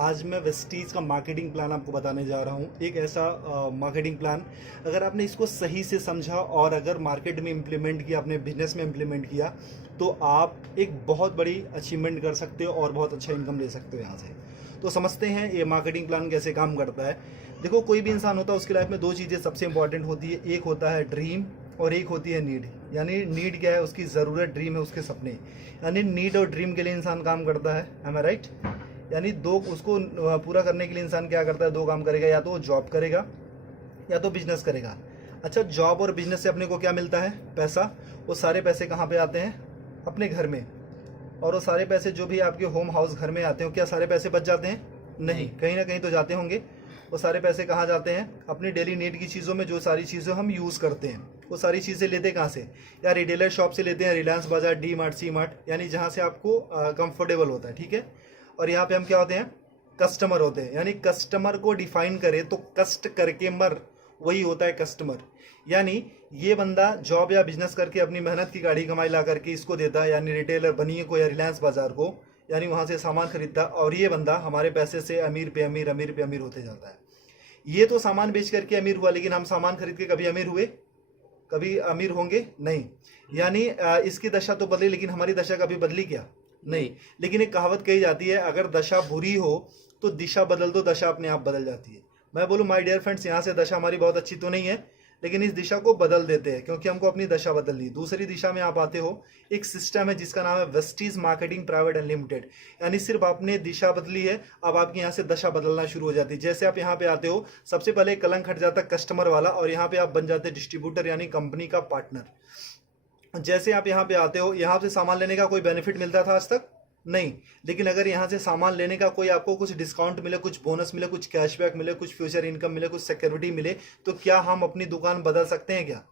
आज मैं वेस्टीज का मार्केटिंग प्लान आपको बताने जा रहा हूँ। एक ऐसा मार्केटिंग प्लान, अगर आपने इसको सही से समझा और अगर मार्केट में इम्प्लीमेंट किया, अपने बिजनेस में इम्प्लीमेंट किया, तो आप एक बहुत बड़ी अचीवमेंट कर सकते हो और बहुत अच्छा इनकम ले सकते हो यहाँ से। तो समझते हैं ये मार्केटिंग प्लान कैसे काम करता है। देखो, कोई भी इंसान होता है, उसकी लाइफ में दो चीज़ें सबसे इंपॉर्टेंट होती है। एक होता है ड्रीम और एक होती है नीड। यानी नीड क्या है? उसकी ज़रूरत। ड्रीम है उसके सपने। यानी नीड और ड्रीम के लिए इंसान काम करता है। एम आई राइट? यानी दो, उसको पूरा करने के लिए इंसान क्या करता है? दो काम करेगा, या तो वो जॉब करेगा या तो बिजनेस करेगा। अच्छा, जॉब और बिजनेस से अपने को क्या मिलता है? पैसा। वो सारे पैसे कहाँ पे आते हैं? अपने घर में। और वो सारे पैसे जो भी आपके होम हाउस घर में आते हैं, क्या सारे पैसे बच जाते हैं? नहीं, कहीं ना कहीं तो जाते होंगे। वो सारे पैसे कहाँ जाते हैं? अपनी डेली नीड की चीज़ों में। जो सारी चीज़ें हम यूज़ करते हैं, वो सारी चीज़ें लेते कहाँ से? या रिटेलर शॉप से लेते हैं, रिलायंस बाजार, डी मार्ट, सी मार्ट, यानी जहाँ से आपको कंफर्टेबल होता है। ठीक है। और यहाँ पे हम क्या होते हैं? कस्टमर होते हैं। यानी कस्टमर को डिफाइन करें तो कष्ट करके मर, वही होता है कस्टमर। यानी ये बंदा जॉब या बिजनेस करके अपनी मेहनत की गाड़ी कमाई ला करके इसको देता है, यानी रिटेलर बनिए को या रिलायंस बाजार को, यानी वहां से सामान खरीदता, और ये बंदा हमारे पैसे से अमीर पे अमीर, अमीर पे अमीर होते जाता है। ये तो सामान बेच करके अमीर हुआ, लेकिन हम सामान खरीद के कभी अमीर हुए? कभी अमीर होंगे? नहीं। यानी इसकी दशा तो बदली, लेकिन हमारी दशा कभी बदली क्या? नहीं। लेकिन एक कहावत कही जाती है, अगर दशा बुरी हो तो दिशा बदल दो, दशा अपने आप बदल जाती है। मैं बोलूँ माय डियर फ्रेंड्स, यहाँ से दशा हमारी बहुत अच्छी तो नहीं है, लेकिन इस दिशा को बदल देते हैं, क्योंकि हमको अपनी दशा बदलनी है। दूसरी दिशा में आप आते हो, एक सिस्टम है जिसका नाम है वेस्टीज मार्केटिंग प्राइवेट अनलिमिटेड। यानी सिर्फ आपने दिशा बदली है, अब आपकी यहाँ से दशा बदलना शुरू हो जाती है। जैसे आप यहाँ पे आते हो, सबसे पहले कलंक हट जाता है कस्टमर वाला, और यहाँ पे आप बन जाते हैं डिस्ट्रीब्यूटर, यानी कंपनी का पार्टनर। जैसे आप यहाँ पे आते हो, यहाँ से सामान लेने का कोई बेनिफिट मिलता था आज तक? नहीं। लेकिन अगर यहाँ से सामान लेने का कोई आपको कुछ डिस्काउंट मिले, कुछ बोनस मिले, कुछ कैशबैक मिले, कुछ फ्यूचर इनकम मिले, कुछ सिक्योरिटी मिले, तो क्या हम अपनी दुकान बदल सकते हैं? क्या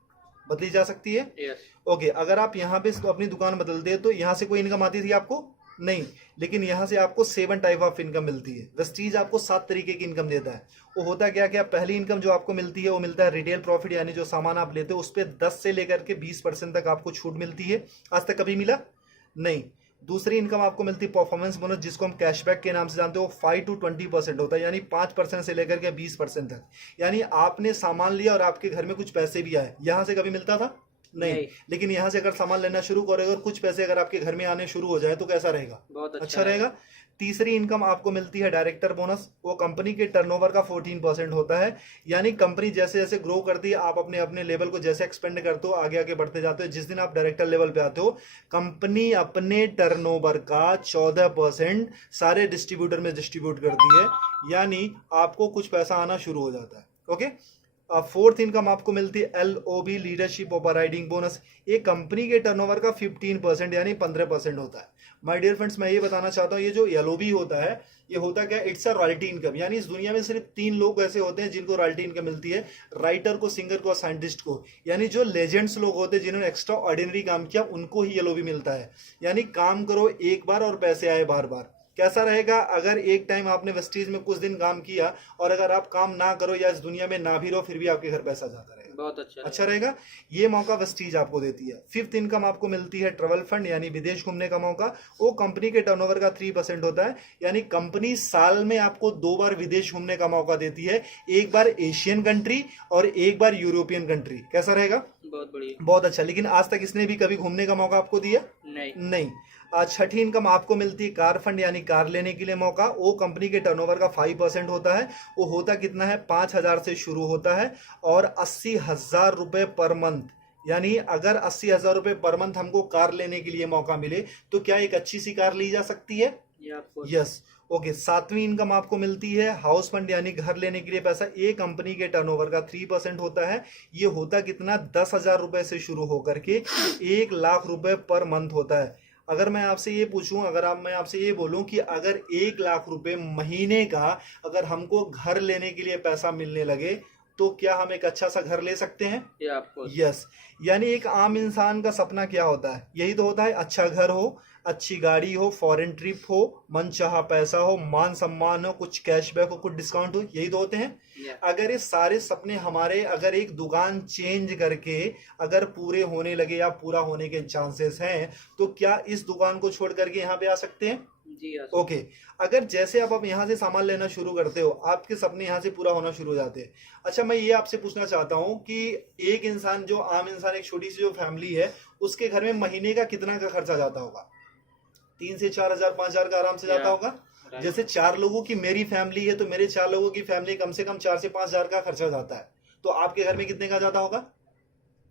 बदली जा सकती है? ओके। अगर आप यहाँ पे अपनी दुकान बदलते हैं तो यहाँ से कोई इनकम आती थी आपको? नहीं। लेकिन यहाँ से आपको 7 टाइप ऑफ इनकम मिलती है। वेस्टीज आपको 7 तरीके की इनकम देता है। वो होता क्या क्या? पहली इनकम जो आपको मिलती है वो मिलता है रिटेल प्रॉफिट, यानी जो सामान आप लेते हो उस पर 10 से लेकर के 20% तक आपको छूट मिलती है। आज तक कभी मिला? नहीं। दूसरी इनकम आपको मिलती है परफॉर्मेंस बोनस, जिसको हम कैशबैक के नाम से जानते हो। 5 to 20% होता है, यानी 5% से लेकर के 20% तक। यानी आपने सामान लिया और आपके घर में कुछ पैसे भी आए, यहां से कभी मिलता था? नहीं। लेकिन यहाँ से अगर सामान लेना शुरू करोगे और कुछ पैसे अगर आपके घर में आने शुरू हो जाए तो कैसा रहेगा? बहुत अच्छा रहेगा। तीसरी इनकम आपको मिलती है डायरेक्टर बोनस। वो कंपनी के टर्नओवर का 14% होता है। यानी कंपनी जैसे जैसे ग्रो करती है, आप अपने अपने लेवल को जैसे एक्सपेंड करते हो, आगे आगे बढ़ते जाते हो, जिस दिन आप डायरेक्टर लेवल पे आते हो, कंपनी अपने टर्नओवर का 14% सारे डिस्ट्रीब्यूटर में डिस्ट्रीब्यूट करती है। यानी आपको कुछ पैसा आना शुरू हो जाता है। ओके। फोर्थ इनकम आपको मिलती है LOB, लीडरशिप ओवरराइडिंग बोनस। ये कंपनी के टर्नओवर का 15% यानी 15% होता है। माय डियर फ्रेंड्स, मैं ये बताना चाहता हूँ, ये जो LOB होता है, ये होता क्या? It's a royalty income. यानी इस दुनिया में सिर्फ 3 लोग ऐसे होते हैं जिनको रॉयल्टी इनकम मिलती है, राइटर को, सिंगर को और साइंटिस्ट को। यानी जो लेजेंड्स लोग होते हैं, जिन्होंने एक्स्ट्रा ऑर्डिनरी काम किया, उनको ही LOB मिलता है। यानी काम करो एक बार और पैसे आए बार बार। कैसा रहेगा? अगर एक टाइम आपने वेस्टीज में कुछ दिन काम किया और अगर आप काम ना करो या इस दुनिया में ना भी रहो, फिर भी आपके घर पैसा जाता रहेगा। बहुत अच्छा रहेगा। ये मौका वेस्टीज आपको देती है। फिफ्थ इनकम आपको मिलती है ट्रेवल फंड, यानी विदेश घूमने का मौका। वो कंपनी के टर्नओवर का 3% होता है। यानी कंपनी साल में आपको 2 बार विदेश घूमने का मौका देती है, एक बार एशियन कंट्री और एक बार यूरोपियन कंट्री। कैसा रहेगा? बहुत बढ़िया, बहुत अच्छा। लेकिन आज तक इसने भी कभी घूमने का मौका आपको दिया? नहीं। छठी इनकम आपको मिलती है कार फंड, यानी कार लेने के लिए मौका। वो कंपनी के टर्नओवर का 5% होता है। वो होता कितना है? 5,000 से शुरू होता है और 80,000 रुपए पर मंथ। यानी अगर 80,000 रुपए पर मंथ हमको कार लेने के लिए मौका मिले, तो क्या एक अच्छी सी कार ली जा सकती है? यस। ओके। सातवीं इनकम आपको मिलती है हाउस फंड, यानी घर लेने के लिए पैसा। ये कंपनी के टर्नओवर का 3% होता है। ये होता कितना? 10,000 रुपए से शुरू होकर के 1,00,000 रुपए पर मंथ होता है। अगर मैं आपसे ये पूछूं, मैं आपसे ये बोलूं कि अगर 1,00,000 रुपए महीने का अगर हमको घर लेने के लिए पैसा मिलने लगे, तो क्या हम एक अच्छा सा घर ले सकते हैं? यस। यानी एक आम इंसान का सपना क्या होता है? यही तो होता है, अच्छा घर हो, अच्छी गाड़ी हो, फॉरेन ट्रिप हो, मनचाहा पैसा हो, मान सम्मान हो, कुछ कैशबैक हो, कुछ डिस्काउंट हो, यही तो होते हैं। अगर ये सारे सपने हमारे अगर एक दुकान चेंज करके अगर पूरे होने लगे या पूरा होने के चांसेस हैं, तो क्या इस दुकान को छोड़ करके यहाँ पे आ सकते हैं? जी हाँ। ओके। अगर जैसे आप यहाँ से सामान लेना शुरू करते हो, आपके सपने यहाँ से पूरा होना शुरू हो जाते हैं। अच्छा, मैं ये आपसे पूछना चाहता हूँ कि एक इंसान, जो आम इंसान, एक छोटी सी जो फैमिली है, उसके घर में महीने का कितना का खर्चा जाता होगा? 3 से 4 हजार, 5 हजार का आराम से जाता या होगा। जैसे 4 लोगों की मेरी फैमिली है, तो मेरे 4 लोगों की फैमिली कम से कम 4 से 5 हजार का खर्चा जाता है। तो आपके घर में कितने का जाता होगा?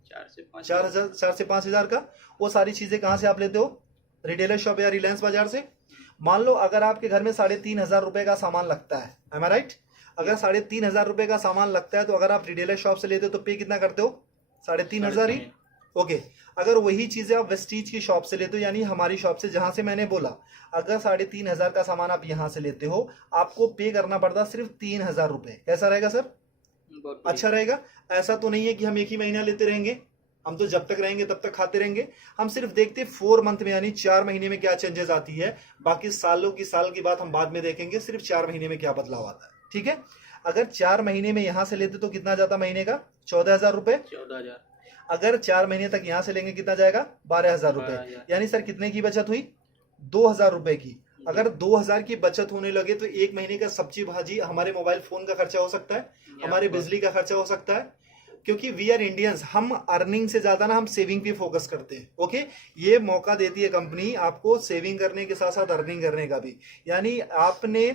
4 से 5 4 हजार, 4 से 5 हजार का। वो सारी चीजें कहाँ से आप लेते हो? रिटेलर शॉप या रिलायंस बाजार से। मान लो अगर आपके घर में 3,500 रुपए का सामान लगता है, एम आई राइट? अगर 3,500 रुपए का सामान लगता है, तो अगर आप रिटेलर शॉप से लेते हो तो पे कितना करते हो? 3,500 ही। 3.5। ओके। अगर वही चीजें आप वेस्टीज की शॉप से लेते हो, यानी हमारी शॉप से, जहां से मैंने बोला, अगर 3,500 का सामान आप यहां से लेते हो, आपको पे करना पड़ता सिर्फ 3,000 रुपए। कैसा रहेगा सर? बहुत अच्छा रहेगा। ऐसा तो नहीं है कि हम एक ही महीना लेते रहेंगे, हम तो जब तक रहेंगे तब तक खाते रहेंगे। हम सिर्फ देखते 4 मंथ में, यानी 4 महीने में क्या चेंजेस आती है। बाकी साल की बात हम बाद में देखेंगे, सिर्फ 4 महीने में क्या बदलाव आता है। ठीक है। अगर 4 महीने में यहां से लेते तो कितना जाता महीने का? 14,000 रुपए। 14,000। अगर 4 महीने तक यहां से लेंगे, कितना जाएगा? 12,000 रुपए। 12,000। यानी सर कितने की बचत हुई? 2,000 रुपए की। अगर 2,000 की बचत होने लगे, तो एक महीने का सब्जी भाजी, हमारे मोबाइल फोन का खर्चा हो सकता है, हमारे बिजली का खर्चा हो सकता है। क्योंकि वी आर इंडियंस, हम अर्निंग से ज्यादा ना हम सेविंग पे फोकस करते हैं। ओके। ये मौका देती है कंपनी आपको सेविंग करने के साथ साथ अर्निंग करने का भी। यानी आपने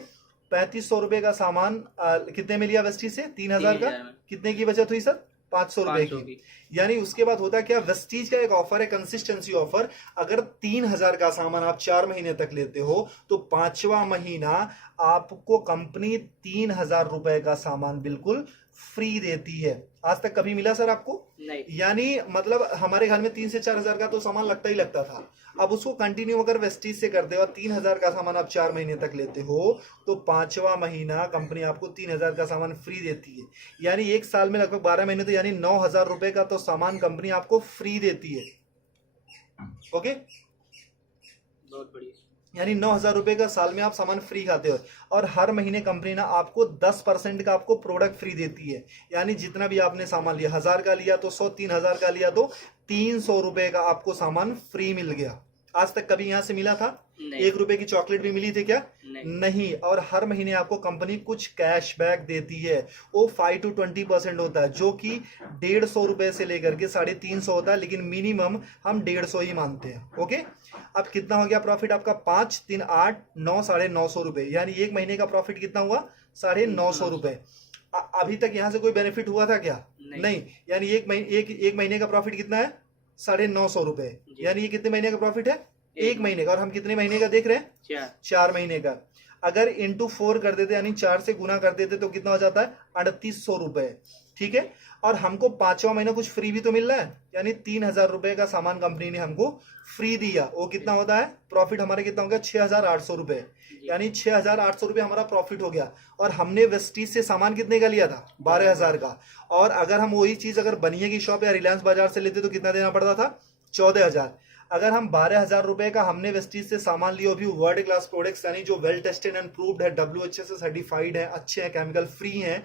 3,500 रुपए का सामान कितने में लिया वेस्टी से? 3,000 का। 3,000 में। कितने की बचत हुई सर? 500 रुपए 500 की। की। यानी उसके बाद होता क्या, वेस्टीज का एक ऑफर है, कंसिस्टेंसी ऑफर। अगर 3,000 का सामान आप 4 महीने तक लेते हो, तो 5वां महीना आपको कंपनी 3,000 रुपए का सामान बिल्कुल फ्री देती है। आज तक कभी मिला सर आपको? नहीं। यानी मतलब हमारे घर में 3 से 4 हजार का तो सामान लगता ही लगता था। अब उसको कंटिन्यू अगर वेस्टीज से करते हो और 3,000 का सामान आप 4 महीने तक लेते हो, तो 5वां महीना कंपनी आपको 3,000 का सामान फ्री देती है। यानी एक साल में लगभग 12 महीने, तो यानी 9,000 रुपए का तो सामान कंपनी आपको फ्री देती है। ओके। बहुत बढ़िया। यानी 9,000 रुपए का साल में आप सामान फ्री खाते हो। और हर महीने कंपनी ना आपको 10% का आपको प्रोडक्ट फ्री देती है। यानी जितना भी आपने सामान लिया, 1,000 का लिया तो 100, 3,000 का लिया तो 300 रुपए का आपको सामान फ्री मिल गया। आज तक कभी यहां से मिला था? नहीं। 1 रुपए की चॉकलेट भी मिली थी क्या? नहीं। नहीं। और हर महीने आपको कंपनी कुछ कैशबैक देती है। वो 5 to 20% होता है, जो कि 150 रुपए से लेकर के 350 होता है, लेकिन मिनिमम हम 150 ही मानते हैं। ओके। अब कितना हो गया प्रॉफिट आपका? 5, 3, 8, 9, 950 रुपए। यानी एक महीने का प्रॉफिट कितना हुआ? 950 रुपए। अभी तक यहां से कोई बेनिफिट हुआ था क्या? नहीं। यानी एक महीने का प्रॉफिट कितना है? 950 रुपए। जी। यानी ये कितने महीने का प्रॉफिट है? एक एक महीने का। और हम कितने महीने का देख रहे हैं? 4। 4 महीने का। अगर इंटू 4 कर देते, यानी 4 से गुना कर देते, तो कितना हो जाता है? 3,800 रुपए। ठीक है। और हमको 5वां महीना कुछ फ्री भी तो मिल रहा है, यानी 3,000 रुपए का सामान कंपनी ने हमको फ्री दिया। वो कितना होता है? प्रॉफिट हमारा कितना हो गया? 6,800 रुपए। यानी 6,800 रुपए हमारा प्रॉफिट हो गया। और हमने वेस्टीज से सामान कितने का लिया था? 12,000 का। और अगर हम वही चीज अगर बनिए की शॉप या रिलायंस बाजार से लेते तो कितना देना पड़ता था? 14,000। अगर हम 12,000 रुपए का हमने वेस्टीज से सामान लिया, भी वर्ल्ड क्लास प्रोडक्ट्स, यानी जो वेल टेस्टेड एंड प्रूव्ड है, WHA से सर्टिफाइड है, अच्छे हैं, केमिकल फ्री हैं,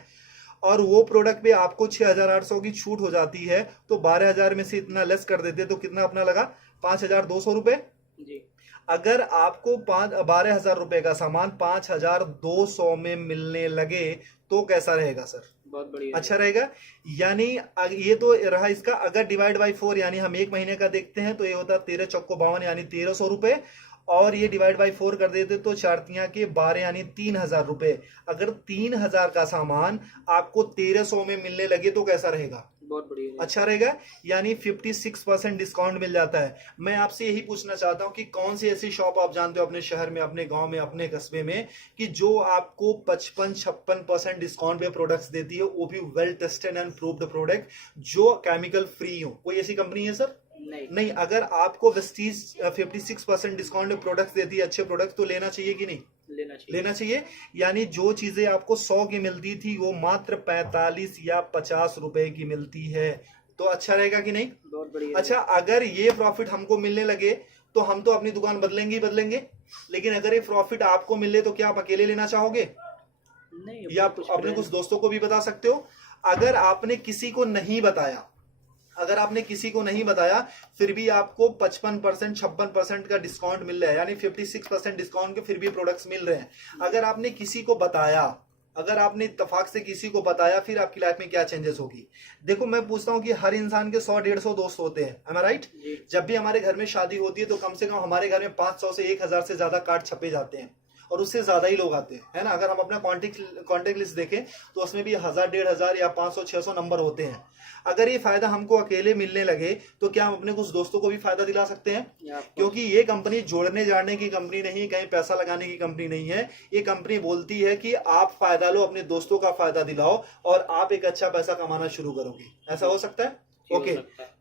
और वो प्रोडक्ट पे आपको 6,800 की छूट हो जाती है, तो 12,000 में से इतना लेस कर देते तो कितना अपना लगा? 5,200 रुपए। जी। अगर आपको 12,000 रुपए का सामान 5,200 में मिलने लगे, तो कैसा रहेगा सर? बहुत बढ़िया। अच्छा रहेगा। यानी ये तो रहा इसका। अगर डिवाइड बाई 4, यानी हम एक महीने का देखते हैं, तो ये होता है 13 चौको 52, यानी 1,300 रुपए। और ये डिवाइड बाई 4 कर देते तो 4 के 12, यानी 3,000 रुपए। अगर 3,000 का सामान आपको 1,300 में मिलने लगे, तो कैसा रहेगा? बहुत बढ़िया। अच्छा रहेगा। यानी 56% डिस्काउंट मिल जाता है। मैं आपसे यही पूछना चाहता हूं कि कौन सी ऐसी शॉप आप जानते हो अपने शहर में, अपने गांव में, अपने कस्बे में, कि जो आपको 55-56% डिस्काउंट पे प्रोडक्ट्स देती है, वो भी well tested and proved product, जो केमिकल फ्री हो? कोई ऐसी कंपनी है सर? नहीं। अगर आपको वेस्टीज 56% डिस्काउंट में प्रोडक्ट्स देती है, अच्छे प्रोडक्ट्स, तो लेना चाहिए कि नहीं? लेना चाहिए। यानी जो चीजें आपको 100 की मिलती थी, वो मात्र 45 या 50 रुपए की मिलती है। तो अच्छा रहेगा कि नहीं? बहुत बढ़िया। अच्छा, अगर ये प्रॉफिट हमको मिलने लगे, तो हम तो अपनी दुकान बदलेंगे ही बदलेंगे। लेकिन अगर ये प्रॉफिट आपको मिले, तो क्या आप अकेले लेना चाहोगे? नहीं। या आप अपने कुछ दोस्तों को भी बता सकते हो। अगर आपने किसी को नहीं बताया, अगर आपने किसी को नहीं बताया फिर भी आपको 55% 56% का डिस्काउंट मिल रहा है, यानी 56% डिस्काउंट के फिर भी प्रोडक्ट्स मिल रहे हैं। अगर आपने किसी को बताया, अगर आपने इत्तेफाक से किसी को बताया, फिर आपकी लाइफ में क्या चेंजेस होगी। देखो मैं पूछता हूँ कि हर इंसान के 100-150 दोस्त होते हैं, am I right? जब भी हमारे घर में शादी होती है तो कम से कम हमारे घर में 500 से 1000 से ज्यादा कार्ड छपे जाते हैं और उससे ज्यादा ही लोग आते हैं, है ना। अगर हम अपना कॉन्टेक्ट लिस्ट देखें तो उसमें भी 1000-1500 या 500-600 नंबर होते हैं। अगर ये फायदा हमको अकेले मिलने लगे तो क्या हम अपने कुछ दोस्तों को भी फायदा दिला सकते हैं? क्योंकि ये कंपनी जोड़ने जाने की कंपनी नहीं है, कहीं पैसा लगाने की कंपनी नहीं है। ये कंपनी बोलती है कि आप फायदा लो, अपने दोस्तों का फायदा दिलाओ और आप एक अच्छा पैसा कमाना शुरू करोगे। ऐसा हो सकता है? ओके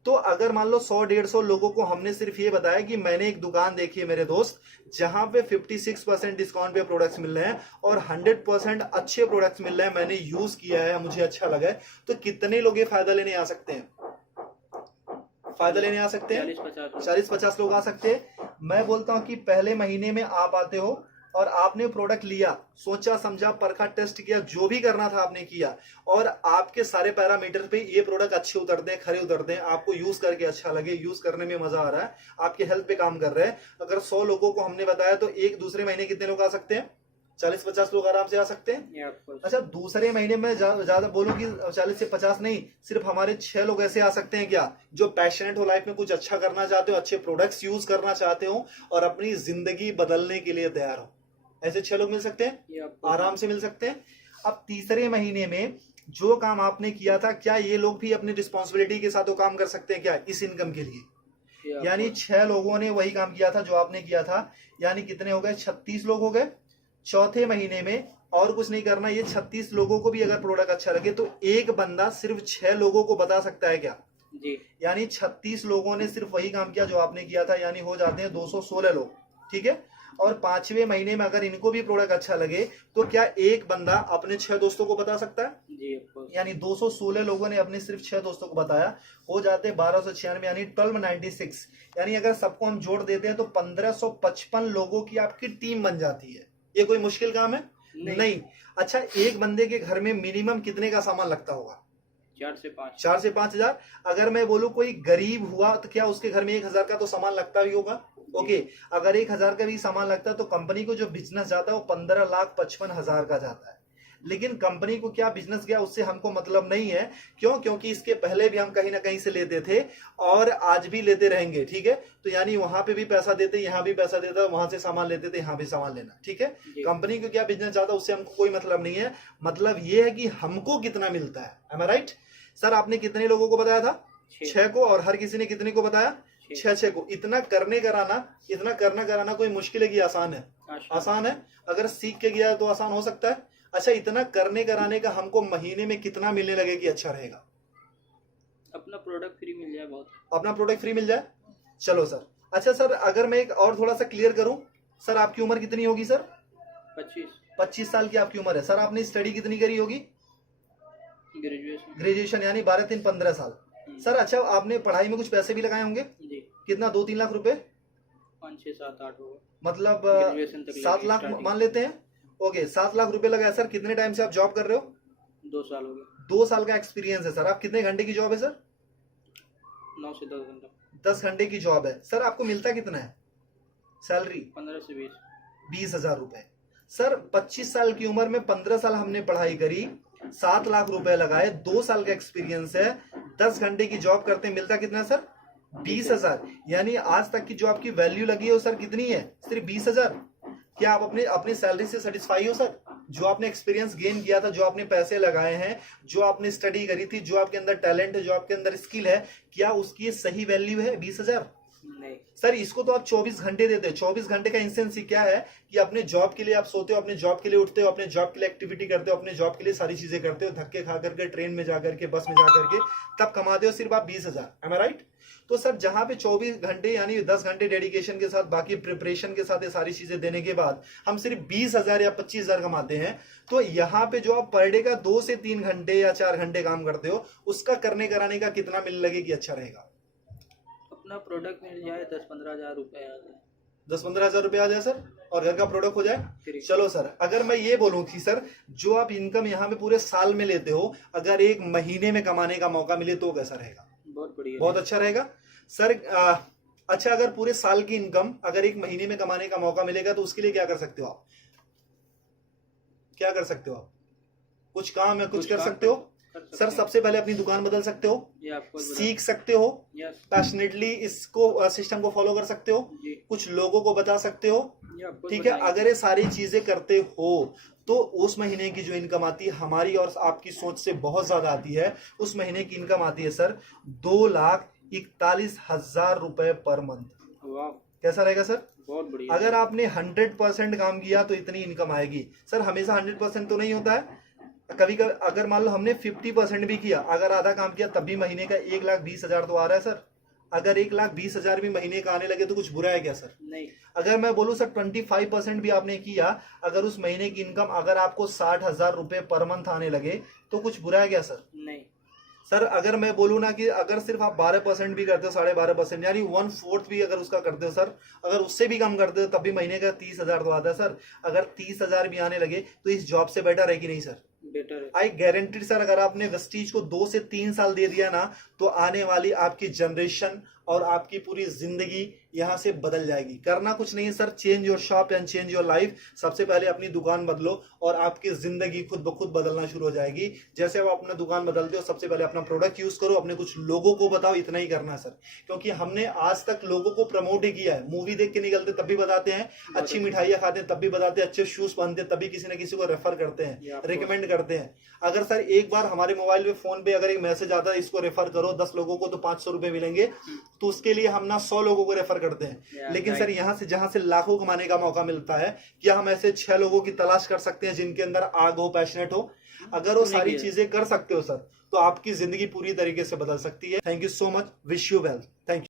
तो अगर मान लो 100-150 लोगों को हमने सिर्फ ये बताया कि मैंने एक दुकान देखी है मेरे दोस्त जहां पे 56% डिस्काउंट पे प्रोडक्ट्स मिल रहे हैं और 100% अच्छे प्रोडक्ट्स मिल रहे हैं, मैंने यूज किया है, मुझे अच्छा लगा है, तो कितने लोग ये फायदा लेने आ सकते हैं? फायदा लेने आ सकते हैं 40-50 लोग आ सकते हैं। मैं बोलता हूं कि पहले महीने में आप आते हो और आपने प्रोडक्ट लिया, सोचा समझा, परखा, टेस्ट किया, जो भी करना था आपने किया और आपके सारे पैरामीटर पे ये प्रोडक्ट अच्छे उतरते हैं, खरे उतरते हैं, आपको यूज करके अच्छा लगे, यूज करने में मजा आ रहा है, आपके हेल्थ पे काम कर रहे हैं। अगर 100 लोगों को हमने बताया तो एक दूसरे महीने कितने लोग आ सकते हैं? 40-50 लोग आराम से आ सकते हैं। अच्छा दूसरे महीने में ज्यादा बोलूं कि 40 से 50 नहीं, सिर्फ हमारे 6 लोग ऐसे आ सकते हैं क्या जो पैशनेट हो, लाइफ में कुछ अच्छा करना चाहते हो, अच्छे प्रोडक्ट्स यूज करना चाहते हो और अपनी जिंदगी बदलने के लिए तैयार हो। ऐसे 6 लोग मिल सकते हैं, आराम से मिल सकते हैं। अब तीसरे महीने में जो काम आपने किया था, क्या ये लोग भी अपनी रिस्पॉन्सिबिलिटी के साथ वो काम कर सकते हैं क्या इस इनकम के लिए? यानी 6 लोगों ने वही काम किया था जो आपने किया था, यानी कितने हो गए? 36 लोग हो गए। चौथे महीने में और कुछ नहीं करना, ये 36 लोगों को भी अगर प्रोडक्ट अच्छा लगे तो एक बंदा सिर्फ 6 लोगों को बता सकता है क्या जी? यानी 36 लोगों ने सिर्फ वही काम किया जो आपने किया था, यानी हो जाते हैं 216 लोग, ठीक है। और 5वें महीने में अगर इनको भी प्रोडक्ट अच्छा लगे तो क्या एक बंदा अपने 6 दोस्तों को बता सकता है जी? यानी 216 लोगों ने अपने सिर्फ 6 दोस्तों को बताया, हो जाते 1296 यानी 1296। यानी अगर सबको हम जोड़ देते हैं तो 1555 लोगों की आपकी टीम बन जाती है। ये कोई मुश्किल काम है? नहीं। अच्छा एक बंदे के घर में मिनिमम कितने का सामान लगता होगा? 4 से 5 हजार। अगर मैं बोलूं कोई गरीब हुआ तो क्या उसके घर में 1000 का तो सामान लगता ही होगा। ओके अगर 1000 का भी सामान लगता है तो कंपनी को जो बिजनेस जाता है वो 15,55,000 का जाता है। लेकिन कंपनी को क्या बिजनेस गया उससे हमको मतलब नहीं है। क्यों? क्योंकि इसके पहले भी हम कहीं ना कहीं से लेते थे और आज भी लेते रहेंगे, ठीक है। तो यानी वहां पे भी पैसा देते, यहाँ भी पैसा देता, वहां से सामान लेते थे, यहाँ भी सामान लेना, ठीक है। कंपनी को क्या बिजनेस जाता उससे हमको कोई मतलब नहीं है। मतलब ये है कि हमको कितना मिलता है। एम आई राइट? सर आपने कितने लोगों को बताया था? 6 को। और हर किसी ने कितने को बताया? 6 को। इतना करने कराना कोई मुश्किल है कि आसान है? आसान है। अगर सीख के गया तो आसान हो सकता है। अच्छा इतना करने कराने का हमको महीने में कितना मिलने लगे कि अच्छा रहेगा? अपना प्रोडक्ट फ्री मिल जाए। बहुत अपना प्रोडक्ट फ्री मिल जाए। चलो सर। अच्छा सर अगर मैं एक और थोड़ा सा क्लियर करूं, सर आपकी उम्र कितनी होगी सर? 25 साल की आपकी उम्र है। सर आपने स्टडी कितनी करी होगी? ग्रेजुएशन यानी 12-3-15 साल। सर अच्छा आपने पढ़ाई में कुछ पैसे भी लगाए होंगे जी? कितना? 2-3 लाख रुपए? 5-6-7-8 होगा। मतलब 7 लाख मान लेते हैं। ओके 7 लाख रुपए लगाया। सर कितने टाइम से आप जॉब कर रहे हो? 2 साल हो गए। 2 साल का एक्सपीरियंस है सर। आप कितने घंटे की जॉब है सर? 9 से 10 घंटा। 10 घंटे की जॉब है। सर आपको मिलता कितना है सैलरी? 15 से 20 हजार रुपए। सर 25 साल की उम्र में 15 साल हमने पढ़ाई करी, 7 लाख रुपए लगाए, 2 साल का एक्सपीरियंस है, 10 घंटे की जॉब करते, मिलता कितना सर? 20 हजार। यानी आज तक की जो आपकी वैल्यू लगी है वो सर कितनी है? सिर्फ 20 हजार। क्या आप अपनी सैलरी से सेटिस्फाई हो सर? जो आपने एक्सपीरियंस गेन किया था, जो आपने पैसे लगाए हैं, जो आपने स्टडी करी थी, जो आपके अंदर टैलेंट है, जो आपके अंदर स्किल है, क्या उसकी सही वैल्यू है 20 हजार? नहीं सर। इसको तो आप 24 घंटे देते हैं। 24 घंटे का इंसेंस क्या है कि अपने जॉब के लिए आप सोते हो, अपने जॉब के लिए उठते हो, अपने जॉब के लिए एक्टिविटी करते हो, अपने जॉब के लिए सारी चीजें करते हो, धक्के खा करके, ट्रेन में जाकर के, बस में जाकर के, तब कमाते हो सिर्फ आप 20 हजार। एम आई राइट? तो सर जहां पे 24 घंटे यानी 10 घंटे डेडिकेशन के साथ, बाकी प्रिपरेशन के साथ ये सारी चीजें देने के बाद हम सिर्फ 20 हजार या 25 हजार कमाते हैं, तो यहाँ पे जो आप पर डे का 2 से 3 घंटे या 4 घंटे काम करते हो, उसका करने कराने का कितना मिलने लगे कि अच्छा रहेगा? अपना प्रोडक्ट मिल जाए 10-15 हजार रुपए आ जाए। 10-15 हजार रुपए आ जाए सर, और घर का प्रोडक्ट हो जाए। चलो सर अगर मैं ये बोलूं कि सर जो आप इनकम यहाँ पे पूरे साल में लेते हो, अगर एक महीने में कमाने का मौका मिले तो कैसा रहेगा? बहुत बढ़िया। बढ़िया बहुत है। अच्छा रहेगा सर। अच्छा, अगर पूरे साल की इनकम अगर एक महीने में कमाने का मौका मिलेगा तो उसके लिए क्या कर सकते हो आप? क्या कर सकते हो आप? कुछ काम है, कुछ कर काम सकते हो कर सकते सर। हैं। सबसे पहले अपनी दुकान बदल सकते हो, ये आपको सीख सकते हो, यस पैशनेटली इसको सिस्टम को फॉलो कर सकते हो, जी, कुछ लोगों को बता सकते हो। ये आपको ठीक है, बताएंगे। अगर ये सारी चीजें करते हो तो उस महीने की जो इनकम आती है हमारी और आपकी सोच से बहुत ज्यादा आती है। उस महीने की इनकम आती है सर 2,41,000 रुपए पर मंथ। वाह, कैसा रहेगा सर? बहुत बढ़िया। अगर आपने 100% काम किया तो इतनी इनकम आएगी सर। हमेशा 100% तो नहीं होता है, कभी कभी अगर मान लो हमने 50% भी किया, अगर आधा काम किया तब भी महीने का 1,20,000 तो आ रहा है सर। अगर 1,20,000 भी महीने का आने लगे तो कुछ बुरा है क्या सर? नहीं, अगर मैं बोलूं सर 25% भी आपने किया, अगर उस महीने की इनकम अगर आपको 60,000 रुपए पर मंथ आने लगे तो कुछ बुरा है क्या सर? नहीं, सर अगर मैं बोलूँ ना कि अगर सिर्फ आप 12% भी करते हो, 12.5% यानी 1/4 भी अगर उसका करते हो सर, अगर उससे भी कम करते हो तब भी महीने का 30,000 तो आता है सर। अगर 30,000 भी आने लगे तो इस जॉब से बेटर है कि नहीं सर? बेटर है। आई गारंटी सर, अगर आपने वेस्टीज को 2 से 3 साल दे दिया ना तो आने वाली आपकी जनरेशन और आपकी पूरी जिंदगी यहां से बदल जाएगी। करना कुछ नहीं है sir, change your shop and change your life. सबसे पहले अपनी दुकान बदलो और आपकी जिंदगी खुद ब खुद बदलना शुरू हो जाएगी। जैसे आप अपना दुकान बदलते हो, सबसे पहले अपना प्रोडक्ट यूज करो, अपने कुछ लोगों को बताओ, इतना ही करना है सर। क्योंकि हमने आज तक लोगों को प्रमोट ही किया है। मूवी देख के निकलते तब भी बताते हैं, अच्छी मिठाइयां खाते हैं तब भी बताते हैं, अच्छे शूज पहनते हैं तभी किसी न किसी को रेफर करते हैं, रिकमेंड करते हैं। अगर सर एक बार हमारे मोबाइल पे फोन पे अगर एक मैसेज आता है इसको रेफर करो 10 लोगों को तो 500 रुपए मिलेंगे, तो उसके लिए हम ना 100 लोगों को रेफर करते हैं। लेकिन सर यहाँ से जहां से लाखों कमाने का मौका मिलता है, क्या हम ऐसे 6 लोगों की तलाश कर सकते हैं जिनके अंदर आग हो, पैशनेट हो? अगर वो सारी चीजें कर सकते हो सर तो आपकी जिंदगी पूरी तरीके से बदल सकती है। Thank you so much, wish you well, thank you.